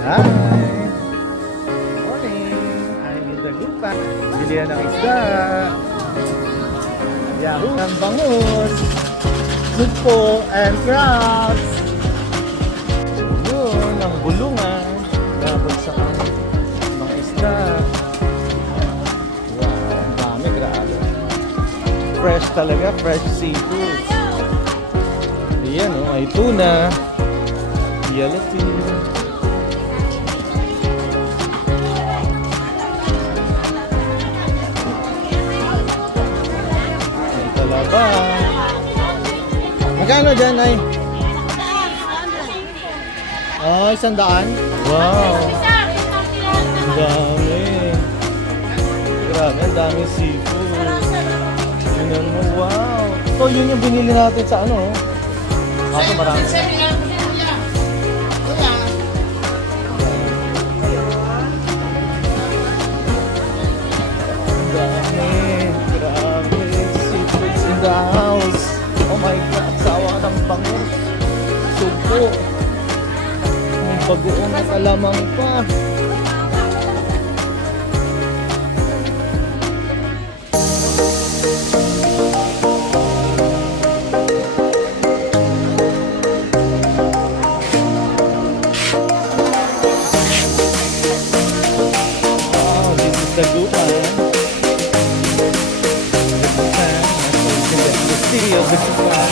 Hi! Morning! I'm in the Gupa. Bilihan ng isda. Yahoo! Ang bangus. Sugpo and crabs. Yun, ang bulungan. Gabot sa mga isda. Wow, ang dami, grabe. Fresh talaga, fresh seafood. Yan, oh, may tuna. Yellowfin. Talaba. Magkano dyan, ay? Oh, 100? Wow. Ang dami. Grabe, ang dami seafood. Yun mo, wow. So, yun yung binili natin sa ano. Ako marami. Ang dami. Grabe. Seafoods in the house. Oh my God, sawa ng bangus. Sugpo. May bagoong at alamang pa. Oh, this is the Gupan. The Gupan. The city of the Gupan.